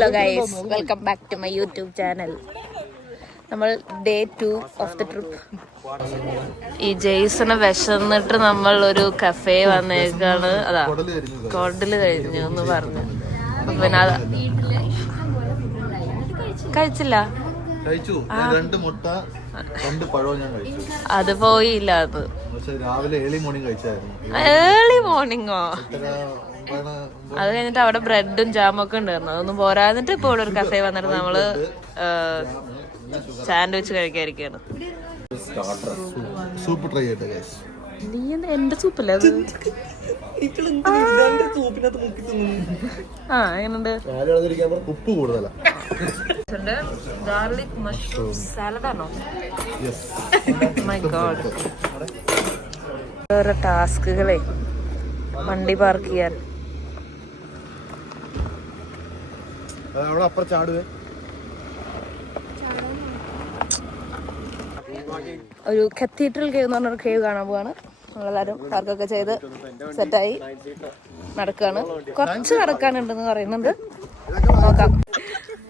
Hello guys, welcome back to my YouTube channel. നമ്മൾ day 2 of the trip. ഈ Jason വിശന്നിട്ട് നമ്മൾ ഒരു കഫേ വന്നേക്കാണ്. അതാ കൊടല് കഴിഞ്ഞു എന്ന് പറഞ്ഞു. പിന്നെ കഴിച്ചില്ല, അത് പോയില്ല. അത് ഏർലി മോർണിംഗോ? അത് കഴിഞ്ഞിട്ട് അവിടെ ബ്രെഡും ജാമും ഒക്കെ ഉണ്ടായിരുന്നു. അതൊന്നും പോരാന്നിട്ട് ഇപ്പൊ ഇവിടെ ഒരു കഫേ വന്നിട്ട് നമ്മള് സാൻഡ്വിച്ച് കഴിക്കാതിരിക്കാണ്. നീ എന്റെ സൂപ്പല്ലേ അത്? ആ എങ്ങനുണ്ട്? ഉപ്പ് കൂടുതലാ. ഗാർലിക് മഷ്റൂം സാലഡാണോ? My god. ഓരോ ടാസ്കുകളെ വണ്ടി പാർക്ക് ചെയ്യാൻ. ഒരു കത്തീഡ്രൽ കേവ് എന്ന് പറഞ്ഞൊരു കേവ് കാണാൻ പോവാണ്. നമ്മളെല്ലാരും പാർക്കൊക്കെ ചെയ്ത് സെറ്റായി നടക്കാണ്. കുറച്ച് നടക്കാനുണ്ടെന്ന് പറയുന്നുണ്ട്, നോക്കാം.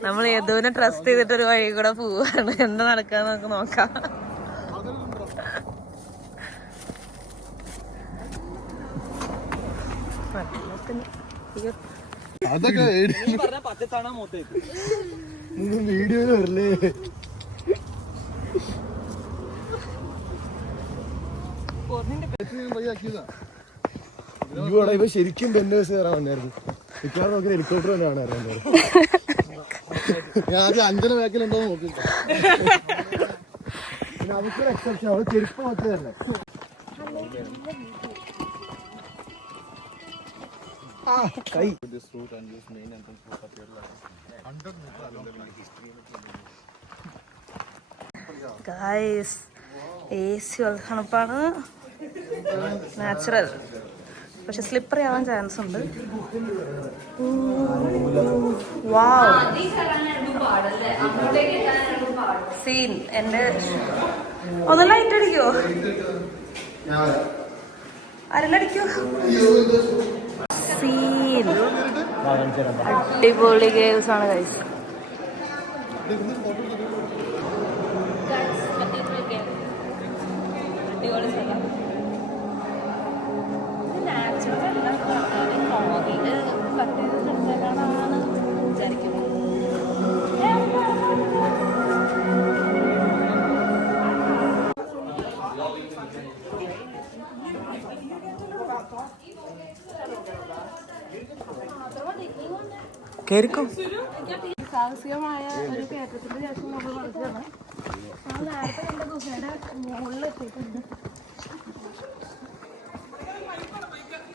നമ്മൾ യദുവിനെ ട്രസ്റ്റ് ചെയ്തിട്ട് ഒരു വഴി കൂടെ പോവാണ്. എന്താ നടക്കാന്ന് നമുക്ക് നോക്കാം. ഇവ ശരിക്കും ബെന്നേഴ്സ് കയറാൻ വന്നായിരുന്നു. മിക്കവാറും നോക്കി ഹെലികോപ്റ്റർ തന്നെയാണ് അറിയാൻ. ഞാൻ ആദ്യം അഞ്ചന ബാക്കിലുണ്ടോ നോക്കി. പിന്നെ അവർക്കൊരു എക്സെപ്ഷൻ, അവിടെ ചെരുപ്പ് വെച്ചതല്ലേ. ഗൈസ്, AC തണുപ്പാണ്, നാച്ചുറൽ, പക്ഷെ സ്ലിപ്പറി ആവാൻ ചാൻസ് ഉണ്ട്. സീൻ എന്റെ ഒന്ന് ലൈറ്റ് അടിക്കോ? അരലടിക്കോ? സീൻ അടിപൊളി കേവ്സ് ആണ് ഗൈസ്. അടിപൊളി സ്ഥലം. സാഹസികമായ ഒരു കയറ്റത്തിന്റെ ശേഷം നമ്മൾ മനസ്സിലാണ് നേരത്തെ കണ്ട ഗുഹയുടെ മുകളിലെത്തിയിട്ടുണ്ട്.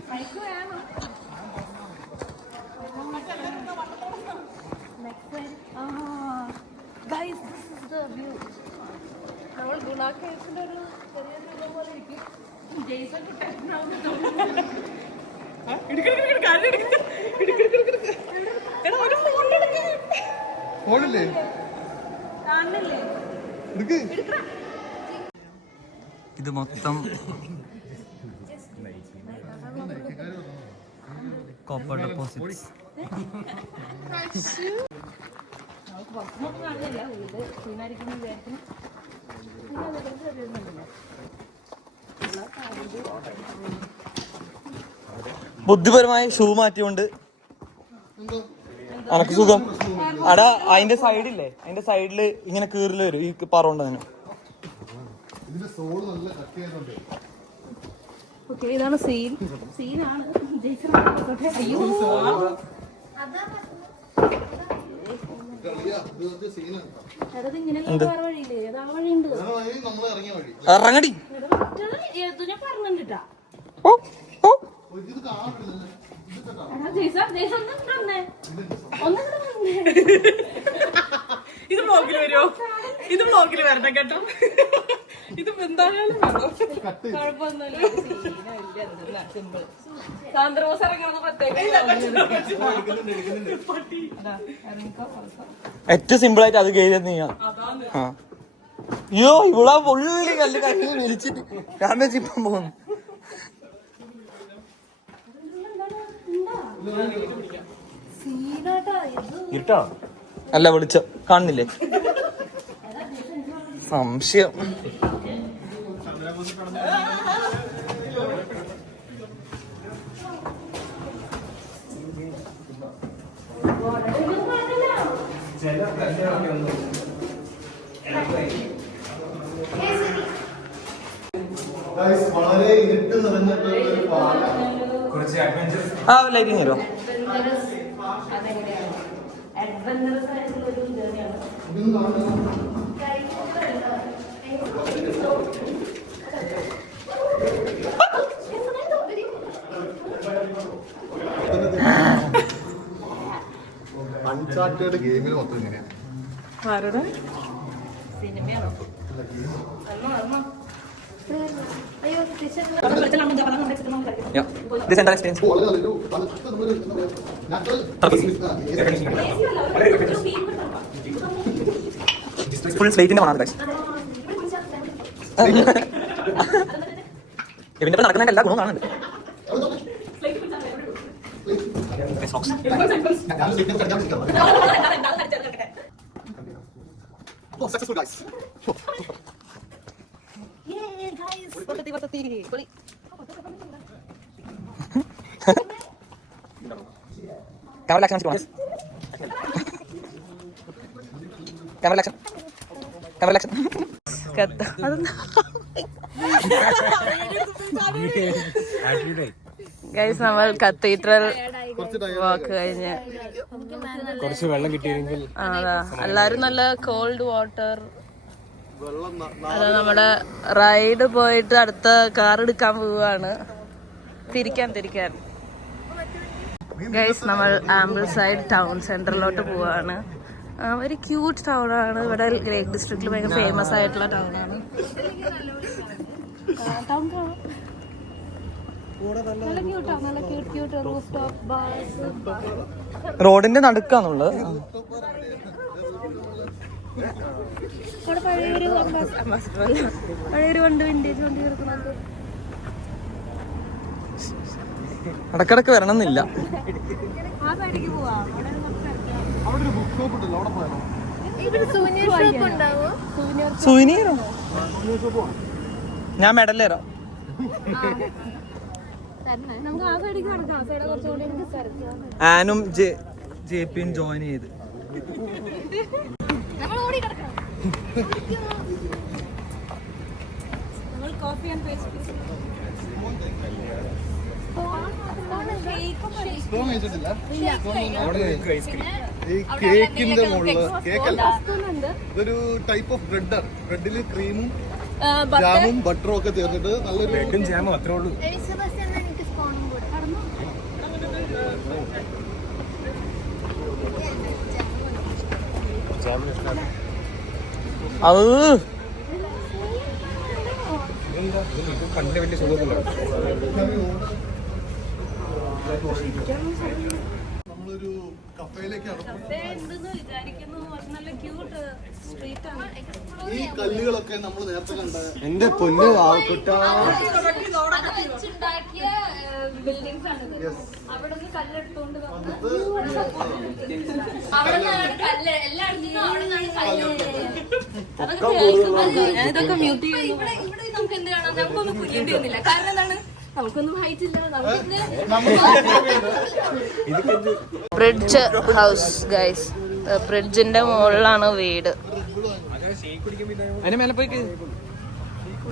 ബൈക്ക് വേണം. Guys, this is the view. നമ്മൾ ഗുണ കേസിന്റെ ഒരു ചെറിയ രൂപം പോലെ ഇരിക്കും. ജെയ്സൺ ഇത് മൊത്തം കോപ്പർ ഡെപ്പോസിറ്റ്സ്. ബുദ്ധിപരമായ ഷൂ മാറ്റിയോണ്ട് അനക്ക് സുഖം. അടാ അതിന്റെ സൈഡില്ലേ, അതിന്റെ സൈഡില് ഇങ്ങനെ കീറില് വരും ഈ പറവുണ്ട്. അതിന് ഇതാണ് സീൻ. സീനാണ്. അയ്യോ, ഇറങ്ങടി. പറഞ്ഞിട്ടാ ഇത് ബ്ലോഗിൽ വരുമോ? ഇത് ബ്ലോഗിൽ വരണം കേട്ടോ. ഇത് എന്തായാലും കുഴപ്പമൊന്നുമില്ല. സാന്ദ്രബോസ് ഇറങ്ങുന്നത് ഏറ്റവും സിമ്പിൾ ആയിട്ട് അത് കേറിയത് നീ. അയ്യോ, ഇവിടെ പൊള്ളി കല്ല് കല്ല് വിരിച്ചിട്ട് ഞാൻ വെച്ചിപ്പം പോകുന്നു. ഇരുട്ടാണോ? അല്ല വെളിച്ചം കാണുന്നില്ലേ? സംശയം. വളരെ ഇരുട്ട് നിറഞ്ഞിട്ടുള്ള പാല. ആ ലൈറ്റിംഗ് തരുമോ? അൺചാർട്ടേഡ് ഗെയിമിന് മൊത്തം ഇങ്ങനെയാണ്. Yeah. This entire experience. Full slate ന്റെ മണമാണ് guys. ഇവന്റെ ഇപ്പൊ നടക്കുന്ന എല്ലാ ഗുണവും കാണുന്നുണ്ട്. Successful guys. Camera action. Camera action. Camera action. Guys നമ്മൾ കത്തീഡ്രൽ വാക്ക് കഴിഞ്ഞ് കുറച്ച് വെള്ളം കിട്ടിയെങ്കിൽ അതാ എല്ലാരും നല്ല കോൾഡ് വാട്ടർ. അത് നമ്മുടെ റൈഡ് പോയിട്ട് അടുത്ത കാർ എടുക്കാൻ പോവാണ്. തിരിക്കാൻ ഗൈസ് നമ്മൾ ആംബിൾസൈഡ് ടൗൺ സെന്ററിലോട്ട് പോവാണ്. ഒരു ക്യൂട്ട് ടൗൺ ആണ്. ഇവിടെ ലേക്ക് ഡിസ്ട്രിക്റ്റിൽ ഭയങ്കര ഫേമസ് ആയിട്ടുള്ള ടൗൺ ആണ്. റോഡിന്റെ നടുക്കാന്നുള്ളത്. പഴയൊരു വണ്ടി വിന്റേജ് വണ്ടി കിടക്കുന്നുണ്ട്. ഇടക്കിടക്ക് വരണമെന്നില്ല. സുവനീറോ? ഞാൻ മെഡൽ തരാം. ആനും ജെ പിയും ജോയിൻ ചെയ്ത് ഈ കേക്കിന്റെ മുകളില് കേക്കല്ല, ഇതൊരു ടൈപ്പ് ഓഫ് ബ്രെഡാണ്. ബ്രെഡില് ക്രീമും ജാമും ബട്ടറും ഒക്കെ ചേർന്നിട്ട് നല്ലൊരു ബ്രെഡും ജാമും അത്രേ ഉള്ളൂ. കണ്ടിട്ട് വലിയ സുഖമല്ല. നമ്മളൊരു കഫേയിലേക്കാണ്. ഈ കല്ലുകളൊക്കെ നമ്മൾ നേരത്തെ കണ്ട എന്റെ പൊന്നു വാവക്കുട്ട ഞാനിതൊക്കെ മ്യൂട്ട് ചെയ്യുന്നു. നമുക്ക് എന്ത് കാണാം? നമുക്കൊന്നും പുരിയേണ്ടി വന്നില്ല. കാരണം എന്താണ്? നമുക്കൊന്നും ഹൈറ്റ് ഇല്ല. Bridge house guys. ബ്രിഡ്ജിന്റെ മുകളിലാണ് വീട്.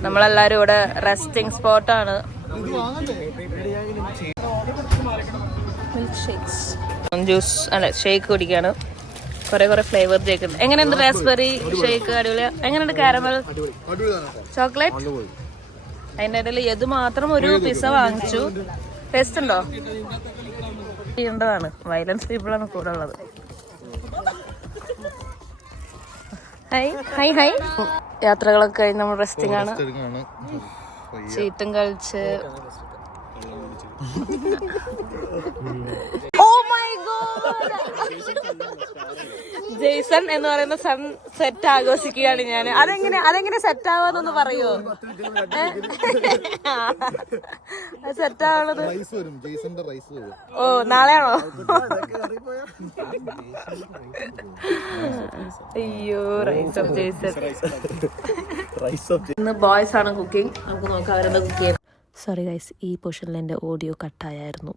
നമ്മളെല്ലാരും ഇവിടെ റെസ്റ്റിംഗ് സ്പോട്ടാണ്. ജ്യൂസ് അല്ല ഷേക്ക് കുടിക്കാണ്. കുറെ ഫ്ലേവർ ഷേക്ക് ഉണ്ട്. എങ്ങനെയുണ്ട്? റാസ്ബെറി ഷേക്ക് അടിപൊളിയാ. എങ്ങനെയുണ്ട്? Caramel, chocolate. അതിന്റെ ഇടയിൽ ഇത് മാത്രം ഒരു പിസ്സ വാങ്ങിച്ചു. ടേസ്റ്റ് ഉണ്ടോ? ചെയ്യേണ്ടതാണ്. വയലൻസ് പീപ്പിൾ ആണ് കൂടെ ഉള്ളത്. ഹൈ യാത്രകളൊക്കെ കഴിഞ്ഞ് നമ്മൾ റെസ്റ്റിംഗ് ആണ്. ചീട്ടും കളിച്ച്. Oh my God. ജെയ്സൺ എന്ന് പറയുന്ന സൺസെറ്റ് ആഘോഷിക്കുകയാണ് ഞാൻ. അതെങ്ങനെ സെറ്റ് ആവാന്നൊന്ന് പറയുമോ? സെറ്റ് ആവണത് ഓ നാളെയാണോ? അയ്യോ റൈസ് ഓഫ് ജെയ്സൺ. ഇന്ന് ബോയ്സ് ആണ് കുക്കിംഗ്. നമുക്ക് നോക്കാം അവരെന്താ കുക്ക് ചെയ്യാം. സോറി ഗൈസ്, ഈ പോർഷനിൽ എൻ്റെ ഓഡിയോ കട്ടായിരുന്നു.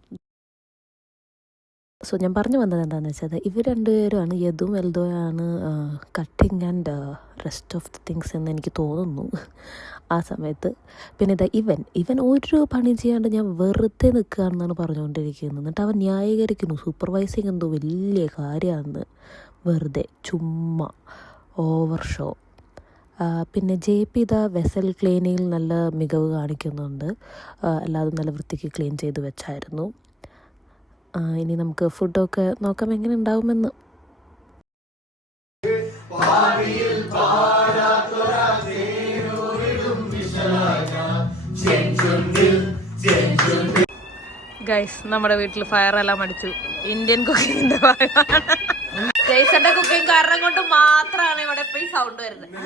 സോ ഞാൻ പറഞ്ഞു വന്നത് എന്താണെന്ന് വെച്ചാൽ ഇവർ രണ്ടുപേരുമാണ്, യദും എൽദോയാണ് cutting and rest of the things എന്ന് എനിക്ക് തോന്നുന്നു ആ സമയത്ത്. പിന്നെ ഇതാ ഇവൻ ഒരു പണി ചെയ്യാണ്ട് ഞാൻ വെറുതെ നിൽക്കുകയാണെന്നാണ് പറഞ്ഞുകൊണ്ടിരിക്കുന്നത്. എന്നിട്ട് അവൻ ന്യായീകരിക്കുന്നു സൂപ്പർവൈസിങ് എന്തോ വലിയ കാര്യമാണെന്ന്. വെറുതെ ചുമ്മാ ഓവർ ഷോ. പിന്നെ JP ഇതാ വെസൽ ക്ലീനിങ്ങിൽ നല്ല മികവ് കാണിക്കുന്നുണ്ട്. എല്ലാതും നല്ല വൃത്തിക്ക് ക്ലീൻ ചെയ്ത് വെച്ചായിരുന്നു. ഇനി നമുക്ക് ഫുഡൊക്കെ നോക്കാം എങ്ങനെ ഉണ്ടാവുമെന്ന്. ഗൈസ്, നമ്മുടെ വീട്ടിൽ ഫയർ എല്ലാം അടിച്ചു. ഇന്ത്യൻ കുക്കിങ്ങിന്റെ ഭാഗമാണ്. ജെയ്സന്റെ കുക്കിംഗ് കാരണം കൊണ്ട് മാത്രമാണ് ഇവിടെ ഇപ്പൊ ഈ സൗണ്ട് വരുന്നത്.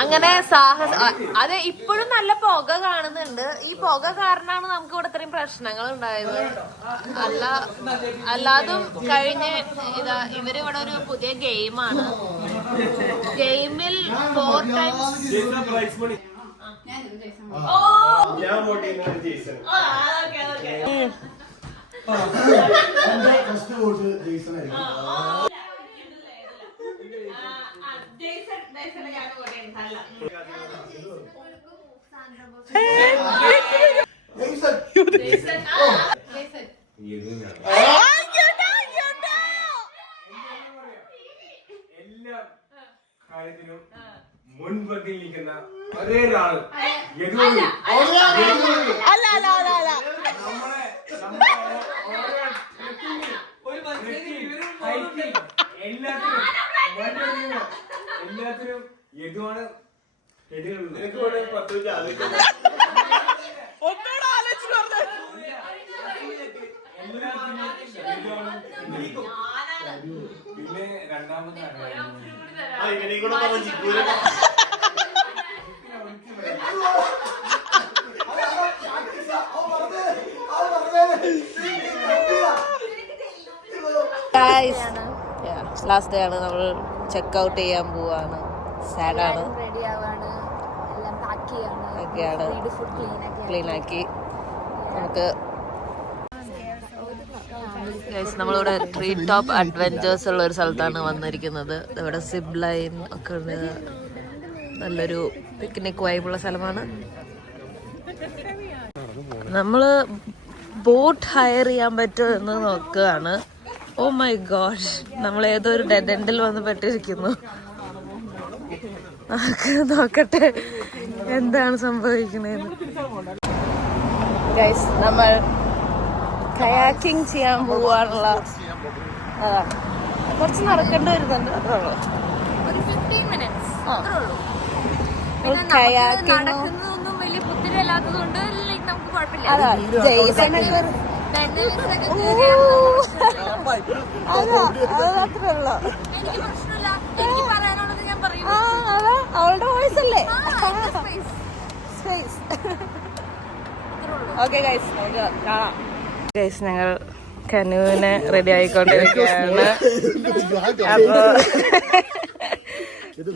അങ്ങനെ അത് ഇപ്പോഴും നല്ല പുക കാണുന്നുണ്ട്. ഈ പുക കാരണമാണ് നമുക്ക് ഇവിടെ ഇത്രയും പ്രശ്നങ്ങൾ ഉണ്ടായത്. അല്ലാതും കഴിഞ്ഞ് ഇവരിവിടെ ഒരു പുതിയ ഗെയിമാണ്. ഗെയിമിൽ 4 times കാര്യത്തിനും മുൻപന്തിയിൽ നിൽക്കുന്ന ഒരേ ഒരാള് എല്ലാത്തിനും യദുവാണ്. പിന്നെ രണ്ടാമതാണ് ലാസ്റ്റ് ഡേ ആണ്. നമ്മൾ ചെക്ക് ഔട്ട് ചെയ്യാൻ പോവാണ്. സാഡാണ്. ക്ലീൻ ആക്കി നമുക്ക് നമ്മളിവിടെ ട്രീ ടോപ്പ് അഡ്വെഞ്ചേഴ്സ് ഉള്ള ഒരു സ്ഥലത്താണ് വന്നിരിക്കുന്നത്. ഇവിടെ സിബ് ലൈൻ ഒക്കെ ഉണ്ട്. നല്ലൊരു പിക്നിക് വൈബുള്ള സ്ഥലമാണ്. നമ്മള് ബോട്ട് ഹയർ ചെയ്യാൻ പറ്റുമോ എന്ന് നോക്കുകയാണ്. ഓ മൈ ഗോഡ്, നമ്മൾ ഏതോ ഒരു ഡെഡ് എൻഡിൽ വന്ന് പെട്ടിരിക്കുന്നു. നോക്കട്ടെ എന്താണ് സംഭവിക്കുന്നത്. ഗൈസ്, നമ്മൾ കയാക്കിംഗ് ചെയ്യാൻ പോവാനുള്ള കുറച്ച് നടക്കേണ്ടി വരുന്നുണ്ട്. അത്രേ ഉള്ളൂ. ഒരു 15 minutes. നടക്കുന്നതൊന്നും വലിയ പുത്തിരില്ലാത്തതുകൊണ്ട് നമുക്ക് കുഴപ്പമില്ല. എനിക്ക് പ്രശ്നമില്ല. എനിക്ക് പറയാനുള്ളത് ഞാൻ പറയും. അവളുടെ വോയിസ് അല്ലേ. ഓക്കെ ഗൈസ്, നമുക്ക് കാണാം. ഗൈസ്, ഞങ്ങൾ കനുവിനെ റെഡി ആയിക്കൊണ്ടിരിക്കുകയാണ്. അപ്പൊ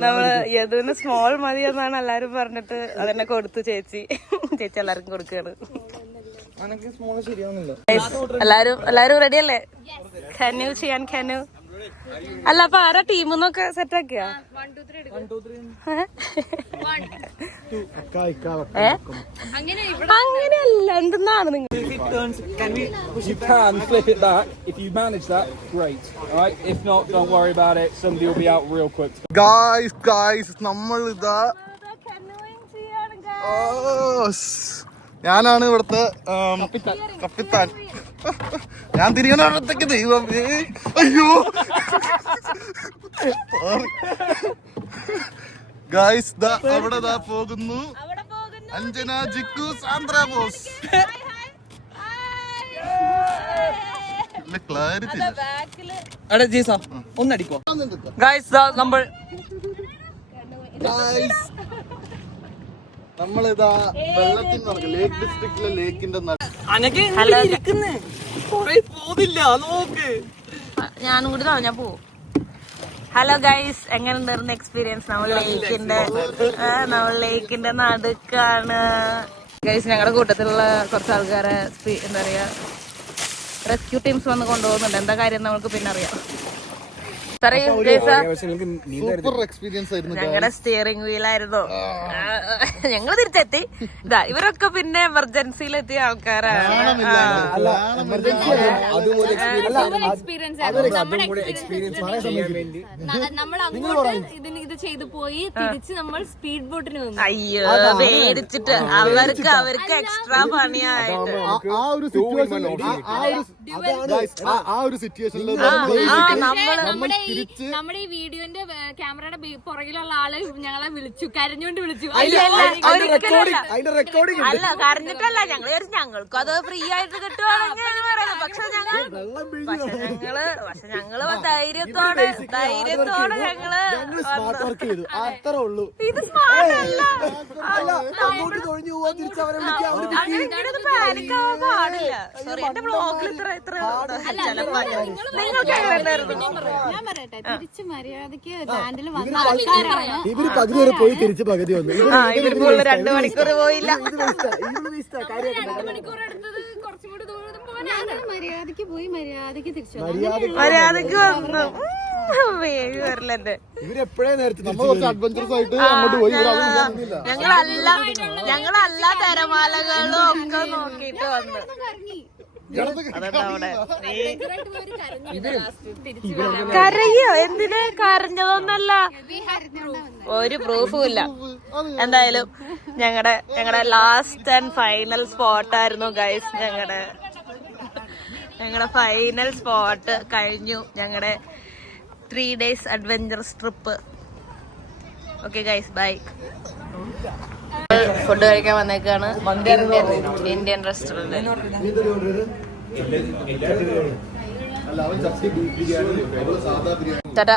നമ്മള് യദുവിന് സ്മോൾ മതി എന്നാണ് എല്ലാരും പറഞ്ഞിട്ട് അതെന്നെ കൊടുത്തു. ചേച്ചി എല്ലാവർക്കും കൊടുക്കുകയാണ്. എല്ലാരും റെഡി അല്ലേ? ഖനു ചെയ്യാൻ. ഖനു അല്ല, അപ്പൊ ആരാ ടീമെന്നൊക്കെ സെറ്റ് ആക്കിയാ? അങ്ങനെയല്ല. എന്തെന്നാണ് നിങ്ങൾ You can flip it back. If you manage that, great. Alright, if not, don't worry about it. Somebody will be out real quick. Guys നമ്മൾ ഇതാ ഞാനാണ് ഇവിടുത്തെ കപ്പിത്താൻ. ഞാൻ തിരികണത്തേക്ക് ദൈവം അയ്യോ ഗായ്സ് ദാ അവിടെ ദാ പോകുന്നു അഞ്ജന ജിക്കു സാന്ദ്ര ബോസ്. ക്ലാരിറ്റി അവിടെ ജീസ ഒന്നടിക്കോ ഗായ്സ് നമ്മൾ നമ്മളിതാ വെള്ളത്തിൽ നടക്കും ലേക്ക് ഡിസ്ട്രിക്റ്റിലെ ലേക്കിന്റെ പോതില്ല നോക്ക്. ഞാനും കൂടി ഞാൻ പോവും. ഹലോ ഗൈസ്, എങ്ങനെ ഉണ്ടായിരുന്ന എക്സ്പീരിയൻസ്? നമ്മൾ ലേക്കിന്റെ നടുക്കാണ് ഗൈസ്. ഞങ്ങളുടെ കൂട്ടത്തിലുള്ള കുറച്ച് ആൾക്കാരെ എന്താ പറയാ റെസ്ക്യൂ ടീംസ് വന്ന് കൊണ്ടുപോകുന്നുണ്ട്. എന്താ കാര്യം നമ്മൾക്ക് പിന്നെ അറിയാം. സൂപ്പർ എക്സ്പീരിയൻസ് ആയിരുന്നു. ഞങ്ങളുടെ സ്റ്റിയറിംഗ് വീലായിരുന്നു. ഞങ്ങള് തിരിച്ചെത്തി. ഇതാ ഇവരൊക്കെ പിന്നെ എമർജൻസിയിലെത്തിയ ആൾക്കാരാണ്. നമ്മൾ അങ്ങോട്ട് ഇത് ചെയ്തു പോയി, തിരിച്ച് നമ്മൾ സ്പീഡ് ബോട്ടിന് വന്നു. അയ്യോ പേടിച്ചിട്ട് അവർക്ക് എക്സ്ട്രാ പണിയായിട്ട് നമ്മുടെ ഈ വീഡിയോന്റെ ക്യാമറയുടെ പുറകിലുള്ള ആള് ഞങ്ങളെ വിളിച്ചു, കരഞ്ഞോണ്ട് വിളിച്ചു. അല്ല കരഞ്ഞിട്ടല്ല, ഞങ്ങൾക്ക് അത് ഫ്രീ ആയിട്ട് കിട്ടുവാണെങ്കിൽ പക്ഷെ ഞങ്ങള് ധൈര്യത്തോടെ ഞങ്ങള് ഇത് സ്മാർട്ടല്ല. അങ്ങനെയൊന്നും പാനിക്കാവാൻ പാടില്ല. സോറി, എന്റെ ബ്ലോഗിൽ ഇത്ര നിങ്ങൾക്ക് ഞാൻ പറയട്ടെ, തിരിച്ച് മര്യാദക്ക് സ്റ്റാൻഡിൽ വന്ന ആൾക്കാരാണ്. ഇവര് പകുതി വരെ പോയി തിരിച്ച് പകുതി വന്നു. ഇവർക്ക് 2 മണിക്കൂർ പോയില്ല. 2 മണിക്കൂർ എടുത്തത് കുറച്ചും കൂടി ദൂരം പോകാനാണ്. മര്യാദക്ക് പോയി മര്യാദക്ക് തിരിച്ചു മര്യാദക്ക് വന്നു. വേഗം വരലെന്നെ. ഇവരെപ്പോഴേ നേരത്തെ നമ്മൾ കുറച്ച് അഡ്വഞ്ചറസ് ആയിട്ട് അങ്ങോട്ട് പോയി. ഞങ്ങളല്ല തിരമാലകളും ഒക്കെ നോക്കിട്ട് വന്നു. കരയോ? എന്തിനാ കരഞ്ഞതൊന്നല്ല, ഒരു പ്രൂഫും ഇല്ല. എന്തായാലും ഞങ്ങളുടെ ലാസ്റ്റ് ആൻഡ് ഫൈനൽ സ്പോട്ടായിരുന്നു ഗൈസ്. ഞങ്ങളുടെ ഫൈനൽ സ്പോട്ട് കഴിഞ്ഞു. ഞങ്ങളുടെ 3 days adventurous trip. Okay guys, bye. Food കഴിക്കാൻ വന്നേക്കാണ് ഇന്ത്യൻ റെസ്റ്റോറന്റ്. ടാറ്റാ.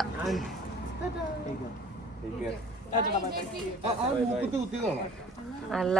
അല്ല